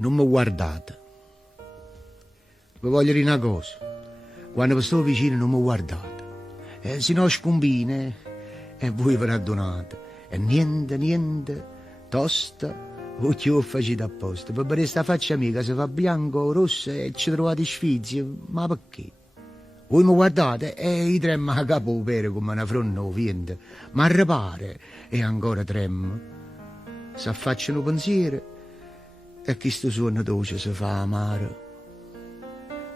Non mi guardate. Vi voglio dire una cosa. Quando vi sto vicino non mi guardate. Se no scombine e voi vi raddonate. E niente, tosta, voi che ho facete apposta. Per vedere sta faccia mia se fa bianco, rossa e ci trovate sfizi. Ma perché? Voi mi guardate e io tremmo a capo per come una fronna ovviamente. Ma ripare e ancora tremmo. Si affacciano pensieri e questo suono dolce si fa amaro.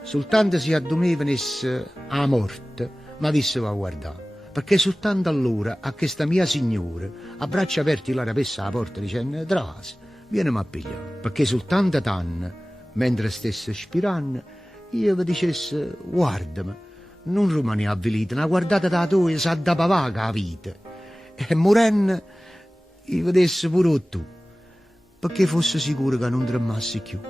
Soltanto se a me venisse a morte, ma visse a guardare, perché soltanto allora a questa mia signora, a braccia aperti la rapesse alla porta dicendo «Trasi, vieni a pigliare», perché soltanto tanto, mentre stesse spirando, io vi dicesse «Guardami, non rimani avvilita, una guardata da tua sa da pavaga la vita», e morendo io vedesse pure tu, perché fosse sicuro che non tremmassi più.